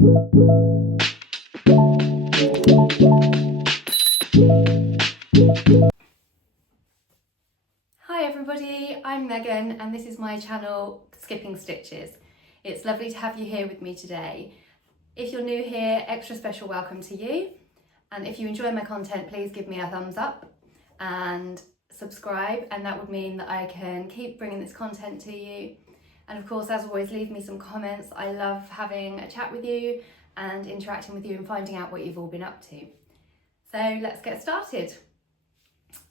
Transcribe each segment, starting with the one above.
Hi everybody, I'm Megan and this is my channel Skipping Stitches. It's lovely to have you here with me today. If you're new here, extra special welcome to you, and if you enjoy my content please give me a thumbs up and subscribe, and that would mean that I can keep bringing this content to you. And of course, as always, leave me some comments. I love having a chat with you and interacting with you and finding out what you've all been up to. So let's get started.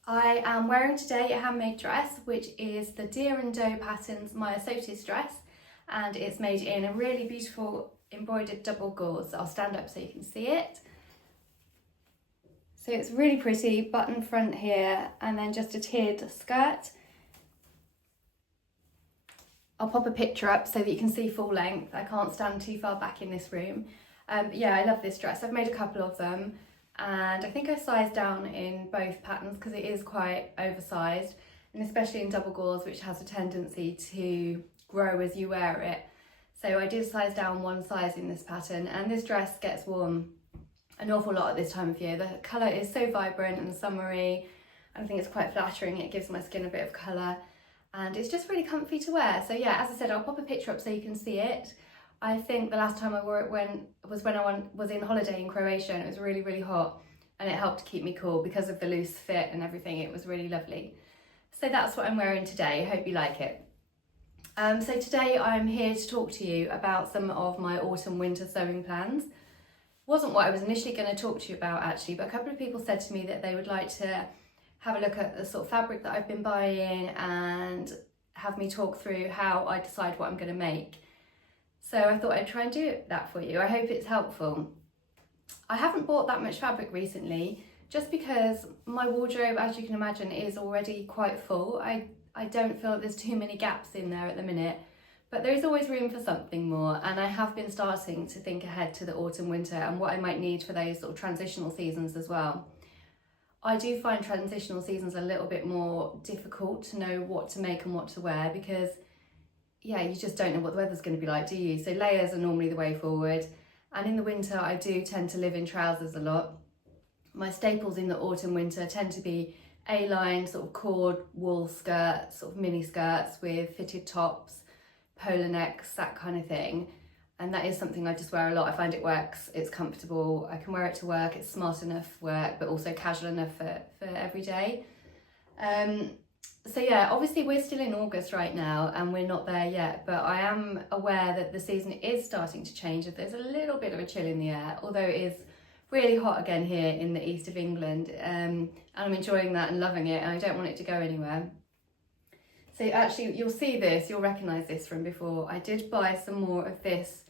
I am wearing today a handmade dress, which is the Deer and Doe Patterns Myosotis dress, and it's made in a really beautiful embroidered double gauze. I'll stand up so you can see it. So it's really pretty, button front here and then just a tiered skirt. I'll pop a picture up so that you can see full length. I can't stand too far back in this room. But yeah, I love this dress. I've made a couple of them and I think I sized down in both patterns because it is quite oversized, and especially in double gauze, which has a tendency to grow as you wear it. So I did size down one size in this pattern, and this dress gets worn an awful lot at this time of year. The colour is so vibrant and summery, and I think it's quite flattering. It gives my skin a bit of colour and it's just really comfy to wear. So yeah, as I said, I'll pop a picture up so you can see it. I think the last time I wore it was when I was in holiday in Croatia, and it was really, really hot, and it helped to keep me cool because of the loose fit and everything. It was really lovely. So that's what I'm wearing today. I hope you like it. So today I'm here to talk to you about some of my autumn winter sewing plans. Wasn't what I was initially going to talk to you about actually, but a couple of people said to me that they would like to have a look at the sort of fabric that I've been buying and have me talk through how I decide what I'm going to make. So I thought I'd try and do that for you. I hope it's helpful. I haven't bought that much fabric recently just because my wardrobe, as you can imagine, is already quite full. I don't feel that there's too many gaps in there at the minute, but there is always room for something more, and I have been starting to think ahead to the autumn winter and what I might need for those sort of transitional seasons as well. I do find transitional seasons a little bit more difficult to know what to make and what to wear because yeah, you just don't know what the weather's going to be like, do you? So layers are normally the way forward. And in the winter, I do tend to live in trousers a lot. My staples in the autumn winter tend to be A-line sort of cord wool skirts, sort of mini skirts with fitted tops, polar necks, that kind of thing. And that is something I just wear a lot. I find it works, it's comfortable, I can wear it to work, it's smart enough for work, but also casual enough for every day. So yeah, obviously we're still in August right now and we're not there yet, but I am aware that the season is starting to change. There's a little bit of a chill in the air, although it is really hot again here in the east of England, and I'm enjoying that and loving it, and I don't want it to go anywhere. So actually you'll see this, you'll recognise this from before. I did buy some more of this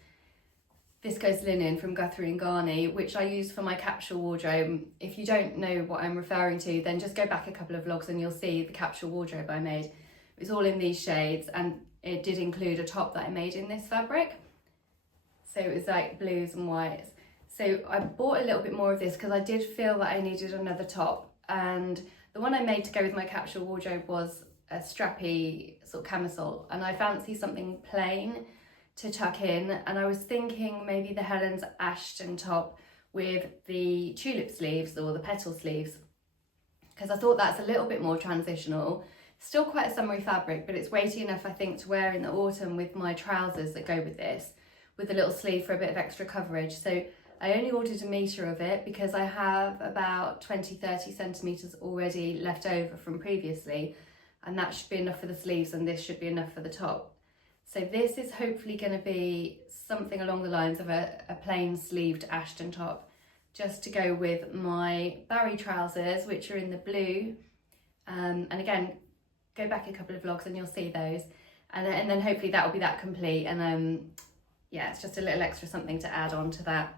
viscose linen from Guthrie and Garney, which I use for my capsule wardrobe. If you don't know what I'm referring to, then just go back a couple of vlogs and you'll see the capsule wardrobe I made. It was all in these shades, and it did include a top that I made in this fabric. So it was like blues and whites. So I bought a little bit more of this because I did feel that I needed another top, and the one I made to go with my capsule wardrobe was a strappy sort of camisole, and I fancy something plain to tuck in, and I was thinking maybe the Helen's Ashton top with the tulip sleeves or the petal sleeves, because I thought that's a little bit more transitional. Still quite a summery fabric, but it's weighty enough I think to wear in the autumn with my trousers that go with this, with a little sleeve for a bit of extra coverage. So I only ordered 1 metre of it because I have about 20-30 centimetres already left over from previously, and that should be enough for the sleeves, and this should be enough for the top. So this is hopefully going to be something along the lines of a plain sleeved Ashton top, just to go with my Barry trousers, which are in the blue. And again, go back a couple of vlogs and you'll see those. And then hopefully that will be that complete. And yeah, it's just a little extra something to add on to that.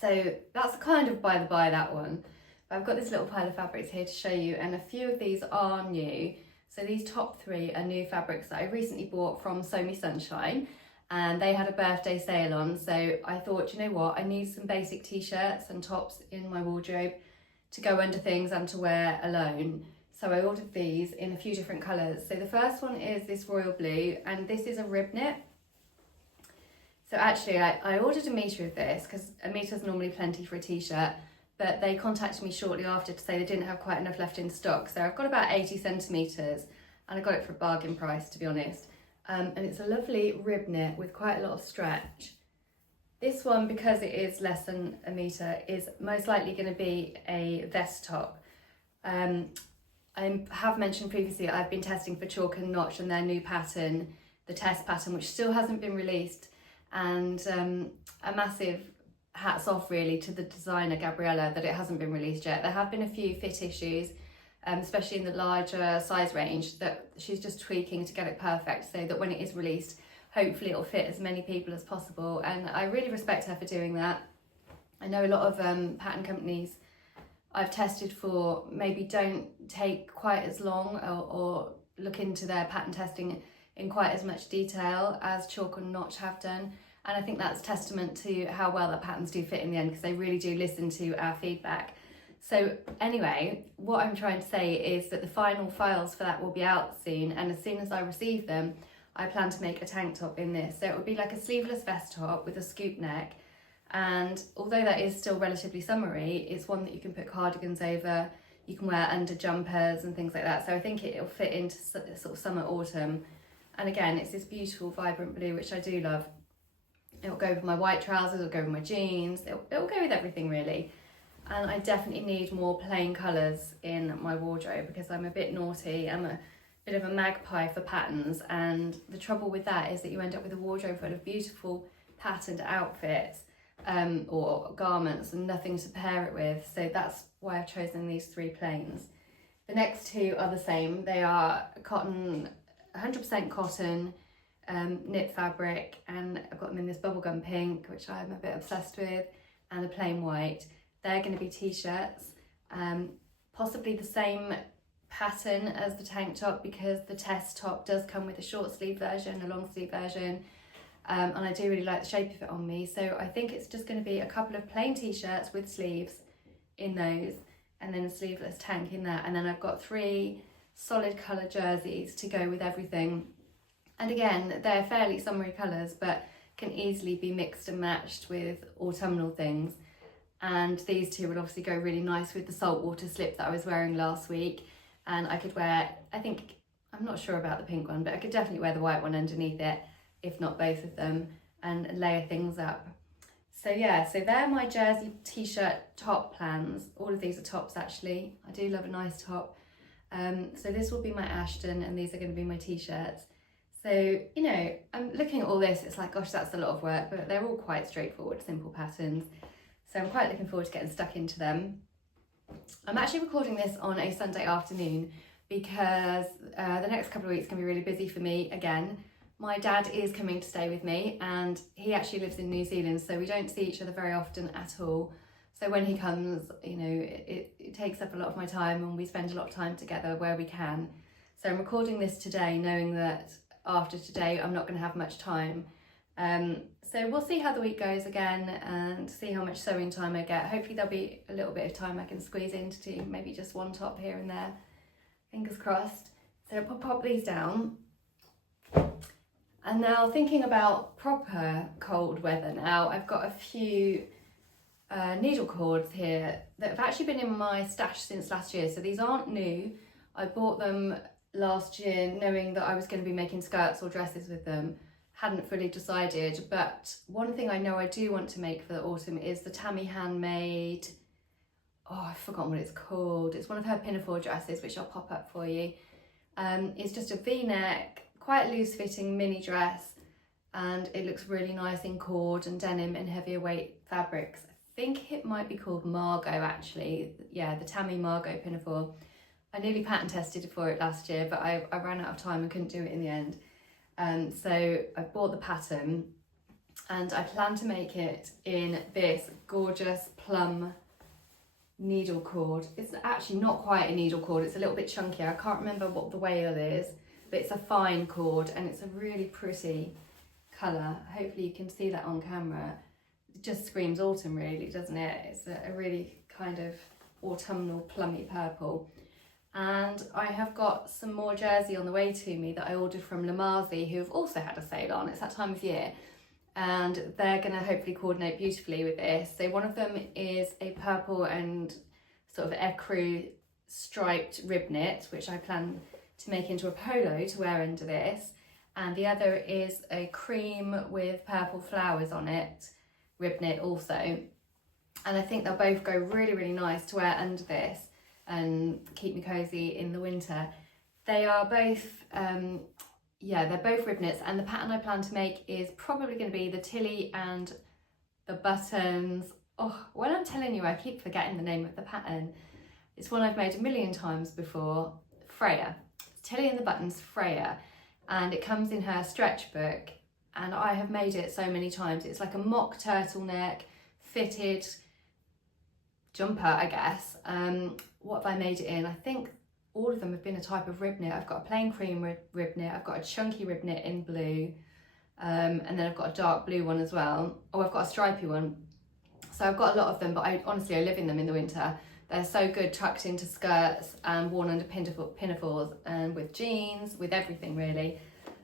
So that's kind of by the by, that one. But I've got this little pile of fabrics here to show you, and a few of these are new. So these top 3 are new fabrics that I recently bought from Sew Me Sunshine, and they had a birthday sale on. So I thought, you know what, I need some basic t-shirts and tops in my wardrobe to go under things and to wear alone. So I ordered these in a few different colours. So the first one is this royal blue, and this is a rib knit. So actually I ordered a metre of this because a metre is normally plenty for a t-shirt, but they contacted me shortly after to say they didn't have quite enough left in stock. So I've got about 80 centimetres and I got it for a bargain price, to be honest. And it's a lovely rib knit with quite a lot of stretch. This one, because it is less than a metre, is most likely going to be a vest top. I have mentioned previously I've been testing for Chalk and Notch and their new pattern, the test pattern, which still hasn't been released. And a massive hats off really to the designer Gabriella that it hasn't been released yet. There have been a few fit issues, especially in the larger size range, that she's just tweaking to get it perfect so that when it is released, hopefully it'll fit as many people as possible. And I really respect her for doing that. I know a lot of pattern companies I've tested for maybe don't take quite as long or look into their pattern testing in quite as much detail as Chalk and Notch have done. And I think that's testament to how well the patterns do fit in the end, because they really do listen to our feedback. So anyway, what I'm trying to say is that the final files for that will be out soon, and as soon as I receive them, I plan to make a tank top in this. So it would be like a sleeveless vest top with a scoop neck, and although that is still relatively summery, it's one that you can put cardigans over, you can wear under jumpers and things like that. So I think it'll fit into sort of summer, autumn. And again, it's this beautiful vibrant blue, which I do love. It'll go with my white trousers, it'll go with my jeans, it'll go with everything really. And I definitely need more plain colours in my wardrobe because I'm a bit naughty. I'm a bit of a magpie for patterns, and the trouble with that is that you end up with a wardrobe full of beautiful patterned outfits or garments and nothing to pair it with. So that's why I've chosen these three plains. The next two are the same. They are cotton, 100% cotton, knit fabric, and I've got them in this bubblegum pink, which I'm a bit obsessed with, and a plain white. They're going to be t-shirts, possibly the same pattern as the tank top, because the test top does come with a short sleeve version, a long sleeve version, and I do really like the shape of it on me. So I think it's just going to be a couple of plain t-shirts with sleeves in those, and then a sleeveless tank in that. And then I've got 3 solid colour jerseys to go with everything. And again, they're fairly summery colours, but can easily be mixed and matched with autumnal things. And these two would obviously go really nice with the saltwater slip that I was wearing last week. And I could wear, I'm not sure about the pink one, but I could definitely wear the white one underneath it, if not both of them, and layer things up. So yeah, so they're my jersey t-shirt top plans. All of these are tops actually. I do love a nice top. So this will be my Ashton, and these are going to be my t-shirts. So, you know, I'm looking at all this, it's like, gosh, that's a lot of work, but they're all quite straightforward, simple patterns. So I'm quite looking forward to getting stuck into them. I'm actually recording this on a Sunday afternoon because the next couple of weeks can be really busy for me again. My dad is coming to stay with me, and he actually lives in New Zealand, so we don't see each other very often at all. So when he comes, you know, it takes up a lot of my time, and we spend a lot of time together where we can. So I'm recording this today knowing that after today I'm not going to have much time. So we'll see how the week goes again and see how much sewing time I get. Hopefully there'll be a little bit of time I can squeeze into maybe just one top here and there. Fingers crossed. So I'll pop these down. And now thinking about proper cold weather now, I've got a few needle cords here that have actually been in my stash since last year. So these aren't new. I bought them last year knowing that I was going to be making skirts or dresses with them. Hadn't fully decided, but one thing I know I do want to make for the autumn is the Tammy handmade, I've forgotten what it's called. It's one of her pinafore dresses, which I'll pop up for you. It's just a v-neck, quite loose fitting mini dress, and it looks really nice in cord and denim and heavier weight fabrics. I think it might be called Margot actually. Yeah, the Tammy Margot pinafore. I nearly pattern tested for it last year, but I ran out of time and couldn't do it in the end. So I bought the pattern, and I plan to make it in this gorgeous plum needle cord. It's actually not quite a needle cord, it's a little bit chunkier. I can't remember what the weight is, but it's a fine cord and it's a really pretty colour. Hopefully you can see that on camera. It just screams autumn really, doesn't it? It's a really kind of autumnal plummy purple. And I have got some more jersey on the way to me that I ordered from Lamazi, who have also had a sale on. It's that time of year. and they're going to hopefully coordinate beautifully with this. So one of them is a purple and sort of ecru striped rib knit, which I plan to make into a polo to wear under this, and the other is a cream with purple flowers on it, rib knit also, and I think they'll both go really, really nice to wear under this and keep me cozy in the winter. They are both yeah, they're both rib knits, and the pattern I plan to make is probably going to be the tilly and the buttons. Oh, when I'm telling you, I keep forgetting the name of the pattern. It's one I've made a million times before. Freya. It's Tilly and the Buttons Freya, and it comes in her stretch book, and I have made it so many times. It's like a mock turtleneck fitted jumper, I guess. What have I made it in? I think all of them have been a type of rib knit. I've got a plain cream rib knit, I've got a chunky rib knit in blue, and then I've got a dark blue one as well. Oh, I've got a stripy one. So I've got a lot of them, but I live in them in the winter. They're so good tucked into skirts and worn under pinafores and with jeans, with everything really.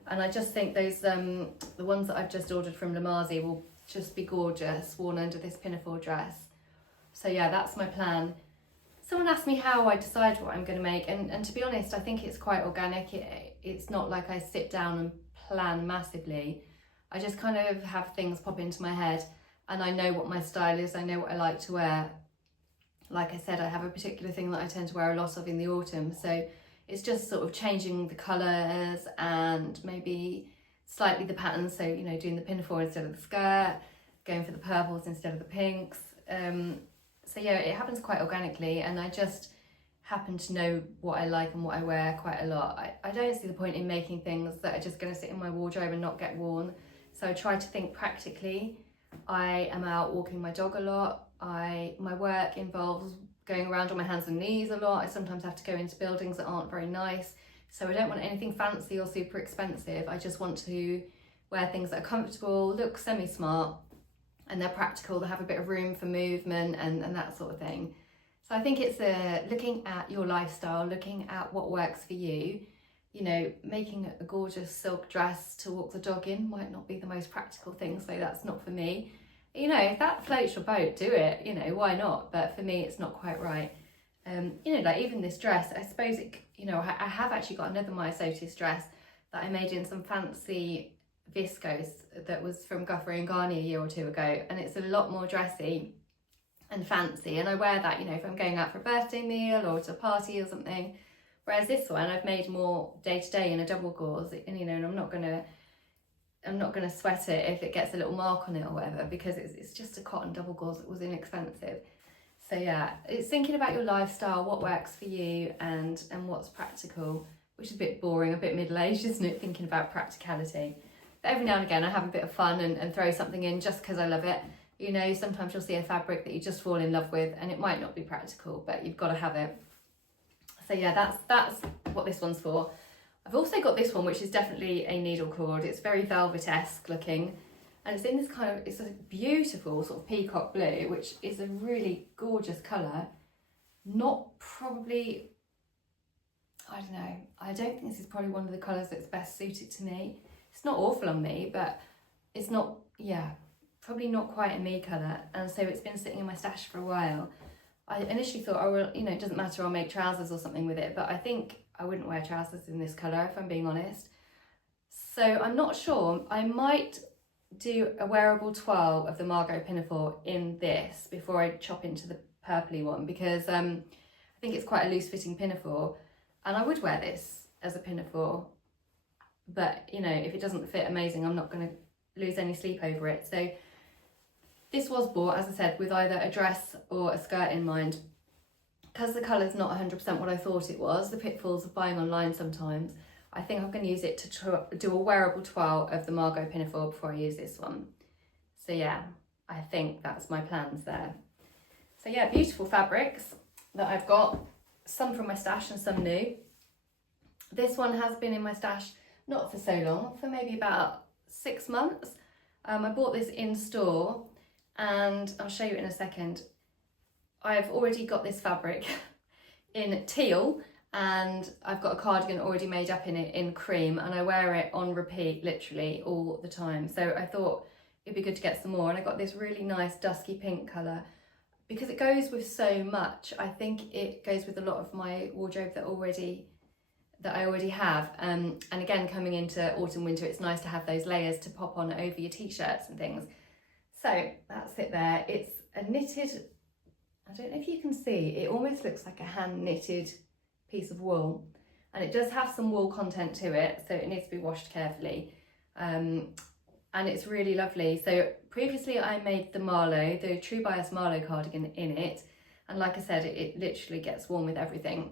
And I just think those, the ones that I've just ordered from Lamazi will just be gorgeous worn under this pinafore dress. So yeah, that's my plan. Someone asked me how I decide what I'm going to make, and to be honest, I think it's quite organic. It's not like I sit down and plan massively. I just kind of have things pop into my head, and I know what my style is, I know what I like to wear. Like I said, I have a particular thing that I tend to wear a lot of in the autumn, so it's just sort of changing the colours and maybe slightly the patterns, so you know, doing the pinafore instead of the skirt, going for the purples instead of the pinks. So yeah, it happens quite organically, and I just happen to know what I like and what I wear quite a lot. I don't see the point in making things that are just going to sit in my wardrobe and not get worn, so I try to think practically. I am out walking my dog a lot. My work involves going around on my hands and knees a lot. I sometimes have to go into buildings that aren't very nice, so I don't want anything fancy or super expensive. I just want to wear things that are comfortable, look semi-smart, and they're practical, they have a bit of room for movement and that sort of thing. So I think it's looking at your lifestyle, looking at what works for you. You know, making a gorgeous silk dress to walk the dog in might not be the most practical thing, so that's not for me. You know, if that floats your boat, do it, you know, why not? But for me, it's not quite right. You know, like even this dress, I suppose it, you know, I have actually got another Myosotis dress that I made in some fancy viscose that was from Guthrie and Garnier a year or two ago, and it's a lot more dressy and fancy, and I wear that, you know, if I'm going out for a birthday meal or to a party or something. Whereas this one I've made more day to day in a double gauze, and you know, and I'm not gonna sweat it if it gets a little mark on it or whatever, because it's just a cotton double gauze that was inexpensive. So yeah, it's thinking about your lifestyle, what works for you, and what's practical, which is a bit boring, a bit middle-aged, isn't it, thinking about practicality. But every now and again I have a bit of fun and throw something in just because I love it. You know, sometimes you'll see a fabric that you just fall in love with and it might not be practical, but you've got to have it. So yeah, that's what this one's for. I've also got this one, which is definitely a needle cord. It's very velvet-esque looking, and it's in this kind of, it's a beautiful sort of peacock blue, which is a really gorgeous colour. Not probably, I don't know, I don't think this is probably one of the colours that's best suited to me. It's not awful on me, but it's not, yeah, probably not quite a me colour, and so it's been sitting in my stash for a while. I initially thought, oh well, you know, it doesn't matter, I'll make trousers or something with it, but I think I wouldn't wear trousers in this colour if I'm being honest. So I'm not sure, I might do a wearable twirl of the Margot pinafore in this before I chop into the purpley one, because I think it's quite a loose fitting pinafore, and I would wear this as a pinafore, but you know, if it doesn't fit amazing, I'm not going to lose any sleep over it. So this was bought, as I said, with either a dress or a skirt in mind. Because the colour's not 100% what I thought it was, the pitfalls of buying online sometimes, I think I'm going to use it to do a wearable twirl of the Margot pinafore before I use this one. So yeah, I think that's my plans there. So yeah, beautiful fabrics that I've got, some from my stash and some new. This one has been in my stash not for so long, for maybe about 6 months. I bought this in store, and I'll show you in a second. I've already got this fabric in teal, and I've got a cardigan already made up in it in cream, and I wear it on repeat literally all the time. So I thought it'd be good to get some more. And I got this really nice dusky pink colour. Because it goes with so much, I think it goes with a lot of my wardrobe that I already have. And again, coming into autumn, winter, it's nice to have those layers to pop on over your t-shirts and things. So that's it there. It's a knitted, I don't know if you can see, it almost looks like a hand knitted piece of wool. And it does have some wool content to it, so it needs to be washed carefully. And it's really lovely. So previously I made the Marlowe, the True Bias Marlowe cardigan in it. And like I said, it literally gets warm with everything.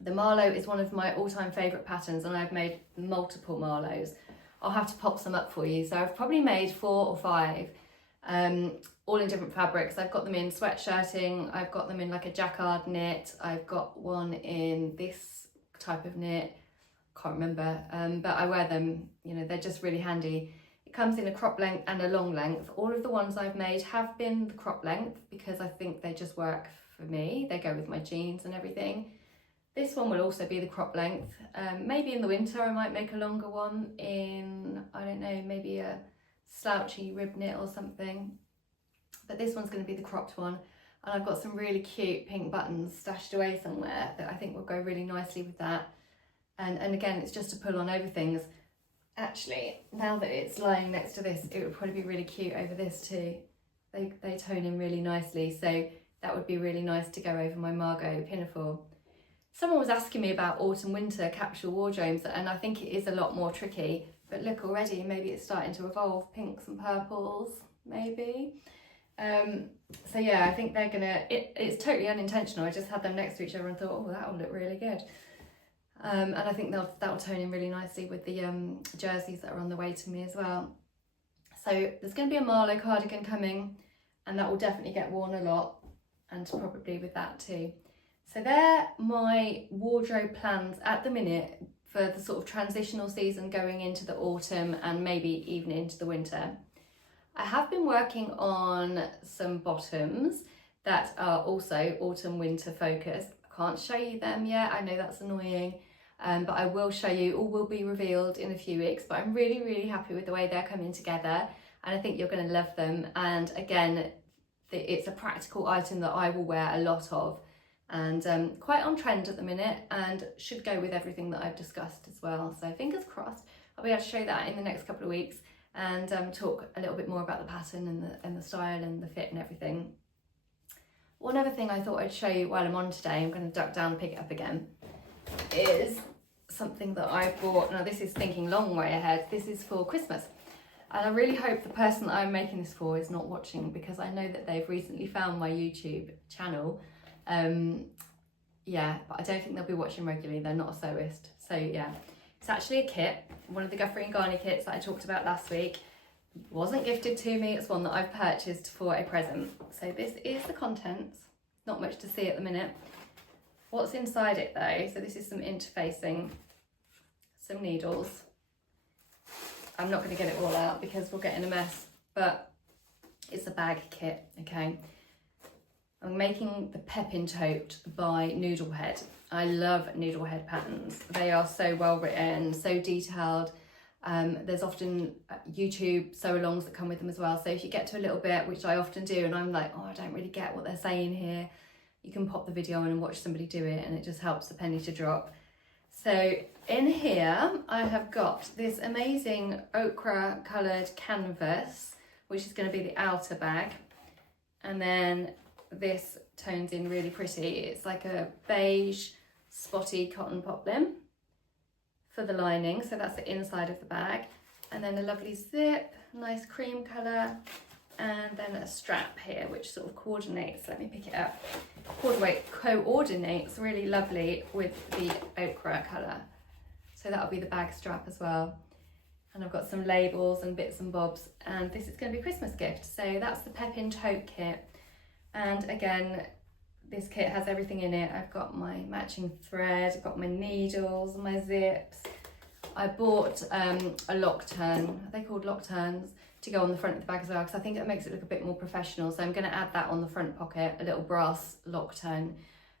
The Marlowe is one of my all-time favourite patterns, and I've made multiple Marlows. I'll have to pop some up for you. So I've probably made 4 or 5, all in different fabrics. I've got them in sweatshirting, I've got them in like a jacquard knit, I've got one in this type of knit, can't remember, but I wear them, you know, they're just really handy. It comes in a crop length and a long length. All of the ones I've made have been the crop length because I think they just work for me. They go with my jeans and everything. This one will also be the crop length. Maybe in the winter I might make a longer one in, I don't know, maybe a slouchy rib knit or something. But this one's going to be the cropped one. And I've got some really cute pink buttons stashed away somewhere that I think will go really nicely with that. And again, it's just to pull on over things. Actually, now that it's lying next to this, it would probably be really cute over this too. They tone in really nicely, so that would be really nice to go over my Margot pinafore. Someone was asking me about autumn winter capsule wardrobes, and I think it is a lot more tricky, but look already, maybe it's starting to evolve, pinks and purples, maybe. So yeah, I think they're gonna, it's totally unintentional, I just had them next to each other and thought, oh, that will look really good. And I think that'll tone in really nicely with the jerseys that are on the way to me as well. So there's going to be a Marlowe cardigan coming, and that will definitely get worn a lot, and probably with that too. So they're my wardrobe plans at the minute for the sort of transitional season going into the autumn and maybe even into the winter. I have been working on some bottoms that are also autumn winter focused. I can't show you them yet, I know that's annoying. But I will show you, all will be revealed in a few weeks, but I'm really, really happy with the way they're coming together, and I think you're going to love them. And again, it's a practical item that I will wear a lot of, and quite on trend at the minute, and should go with everything that I've discussed as well. So fingers crossed, I'll be able to show that in the next couple of weeks, and talk a little bit more about the pattern and the style and the fit and everything. One other thing I thought I'd show you while I'm on today, I'm going to duck down and pick it up again, is something that I bought. Now this is thinking long way ahead, this is for Christmas, and I really hope the person that I'm making this for is not watching, because I know that they've recently found my YouTube channel. Yeah, but I don't think they'll be watching regularly, they're not a sewist. So yeah, it's actually a kit, one of the Guthrie and Garney kits that I talked about last week. It wasn't gifted to me, it's one that I've purchased for a present. So this is the contents, not much to see at the minute. What's inside it though, so this is some interfacing, some needles. I'm not going to get it all out because we'll get in a mess, but it's a bag kit, okay. I'm making the Pepin Tote by Noodlehead. I love Noodlehead patterns. They are so well written, so detailed. There's often YouTube sew-alongs that come with them as well. So if you get to a little bit, which I often do, and I'm like, oh, I don't really get what they're saying here, you can pop the video on and watch somebody do it, and it just helps the penny to drop. So in here, I have got this amazing ochre coloured canvas, which is going to be the outer bag. And then this tones in really pretty. It's like a beige, spotty cotton poplin for the lining. So that's the inside of the bag. And then a lovely zip, nice cream colour. And then a strap here, which sort of coordinates, let me pick it up, coordinates really lovely with the ochre colour. So that'll be the bag strap as well. And I've got some labels and bits and bobs, and this is going to be a Christmas gift. So that's the Pepin Tote kit. And again, this kit has everything in it. I've got my matching thread, I've got my needles, my zips. I bought a lock turn, are they called lock turns, to go on the front of the bag as well, because I think it makes it look a bit more professional. So I'm going to add that on the front pocket, a little brass lock turn,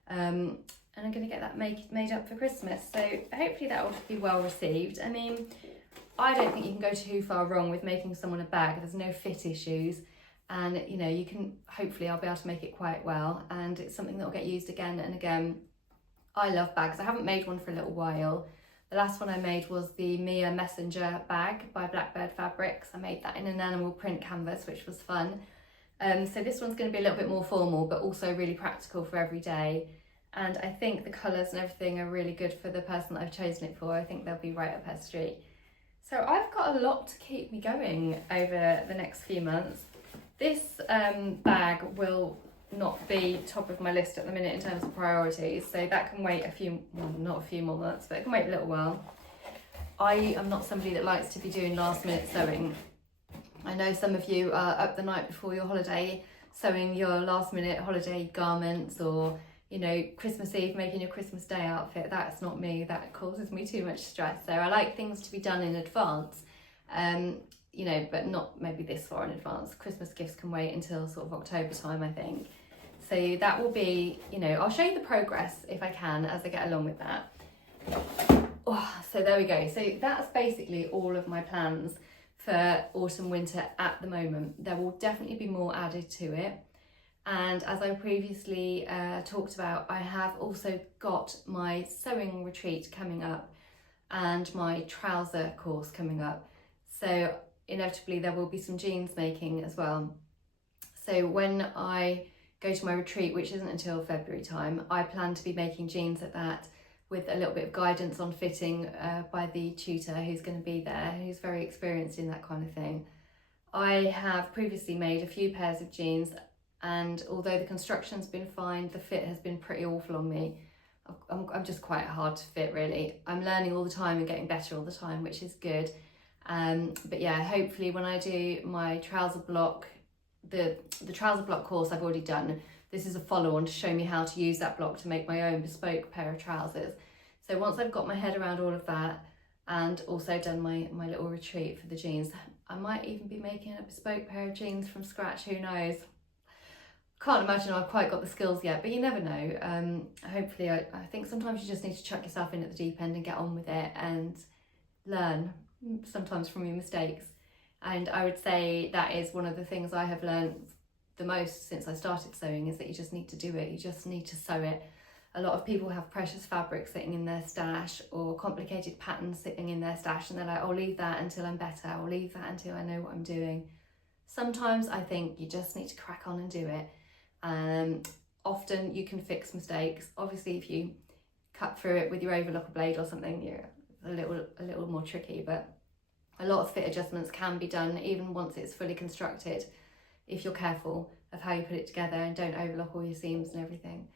and I'm going to get that made up for Christmas. So hopefully that will be well received. I mean, I don't think you can go too far wrong with making someone a bag. There's no fit issues, and you know, you can, hopefully I'll be able to make it quite well, and it's something that will get used again and again. I love bags. I haven't made one for a little while. The last one I made was the Mia Messenger bag by Blackbird Fabrics. I made that in an animal print canvas, which was fun. So this one's going to be a little bit more formal, but also really practical for every day. And I think the colours and everything are really good for the person that I've chosen it for. I think they'll be right up her street. So I've got a lot to keep me going over the next few months. This bag will not be top of my list at the minute in terms of priorities, so that can wait not a few more months, but it can wait a little while. I am not somebody that likes to be doing last minute sewing. I know some of you are up the night before your holiday sewing your last minute holiday garments, or you know, Christmas Eve making your Christmas Day outfit. That's not me. That causes me too much stress. So I like things to be done in advance, you know, but not maybe this far in advance. Christmas gifts can wait until sort of October time, I think. So that will be, you know, I'll show you the progress if I can as I get along with that. Oh, so there we go. So that's basically all of my plans for autumn winter at the moment. There will definitely be more added to it. And as I previously talked about, I have also got my sewing retreat coming up and my trouser course coming up. So inevitably there will be some jeans making as well. So when I go to my retreat, which isn't until February time, I plan to be making jeans at that, with a little bit of guidance on fitting by the tutor who's going to be there, who's very experienced in that kind of thing. I have previously made a few pairs of jeans, and although the construction's been fine, the fit has been pretty awful on me. I'm just quite hard to fit, really. I'm learning all the time and getting better all the time, which is good. But yeah, hopefully when I do my trouser block, the trouser block course I've already done. This is a follow-on to show me how to use that block to make my own bespoke pair of trousers. So once I've got my head around all of that, and also done my little retreat for the jeans, I might even be making a bespoke pair of jeans from scratch, who knows. Can't imagine I've quite got the skills yet, but you never know. Hopefully, I think sometimes you just need to chuck yourself in at the deep end and get on with it and learn, sometimes from your mistakes. And I would say that is one of the things I have learned the most since I started sewing, is that you just need to do it. You just need to sew it. A lot of people have precious fabric sitting in their stash, or complicated patterns sitting in their stash, and they're like, I'll leave that until I'm better. I'll leave that until I know what I'm doing. Sometimes I think you just need to crack on and do it. Often you can fix mistakes. Obviously, if you cut through it with your overlocker blade or something, you're a little more tricky, but a lot of fit adjustments can be done even once it's fully constructed, if you're careful of how you put it together and don't overlock all your seams and everything.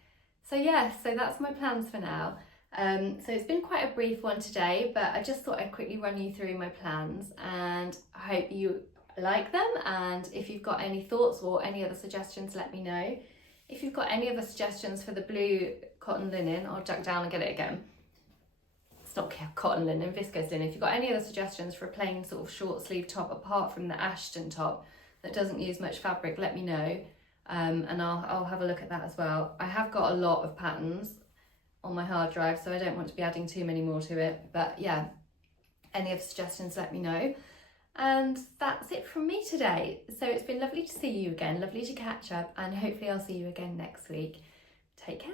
So yeah, so that's my plans for now. So it's been quite a brief one today, but I just thought I'd quickly run you through my plans, and I hope you like them. And if you've got any thoughts or any other suggestions, let me know. If you've got any other suggestions for the blue cotton linen, I'll duck down and get it again. It's not cotton linen, viscose linen. If you've got any other suggestions for a plain sort of short sleeve top apart from the Ashton top that doesn't use much fabric, let me know, and I'll have a look at that as well. I have got a lot of patterns on my hard drive, so I don't want to be adding too many more to it, but yeah, any other suggestions, let me know. And that's it from me today. So it's been lovely to see you again, lovely to catch up, and hopefully I'll see you again next week. Take care.